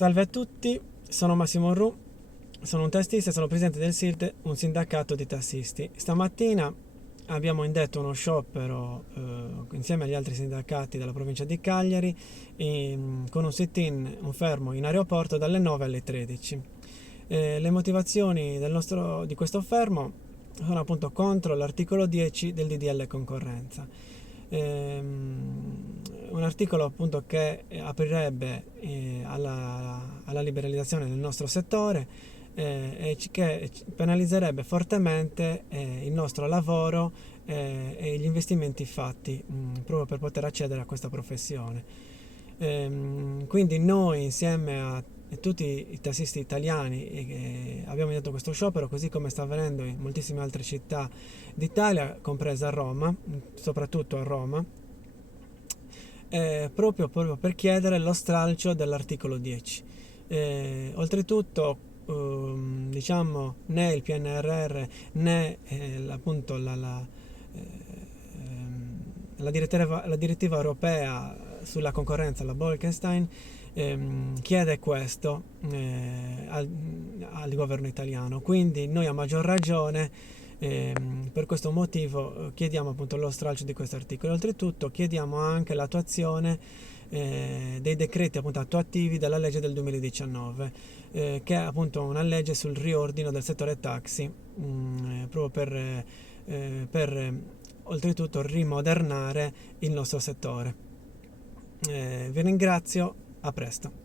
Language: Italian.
Salve a tutti, sono Massimo Ru, sono un tassista e sono presidente del SILT, un sindacato di tassisti. Stamattina abbiamo indetto uno sciopero insieme agli altri sindacati della provincia di Cagliari con un sit-in, un fermo in aeroporto dalle 9 alle 13. Le motivazioni di questo fermo sono appunto contro l'articolo 10 del DDL concorrenza. Un articolo appunto che aprirebbe alla liberalizzazione del nostro settore e che penalizzerebbe fortemente il nostro lavoro e gli investimenti fatti proprio per poter accedere a questa professione. Quindi noi insieme a tutti i tassisti italiani abbiamo iniziato questo sciopero, così come sta avvenendo in moltissime altre città d'Italia, compresa Roma, soprattutto a Roma, proprio per chiedere lo stralcio dell'articolo 10. Oltretutto, diciamo, né il PNRR né appunto la direttiva europea sulla concorrenza, la Bolkestein, chiede questo al governo italiano. Quindi noi a maggior ragione per questo motivo chiediamo appunto lo stralcio di questo articolo. Oltretutto chiediamo anche l'attuazione dei decreti appunto attuativi della legge del 2019, che è appunto una legge sul riordino del settore taxi, proprio per oltretutto rimodernare il nostro settore. Vi ringrazio, a presto.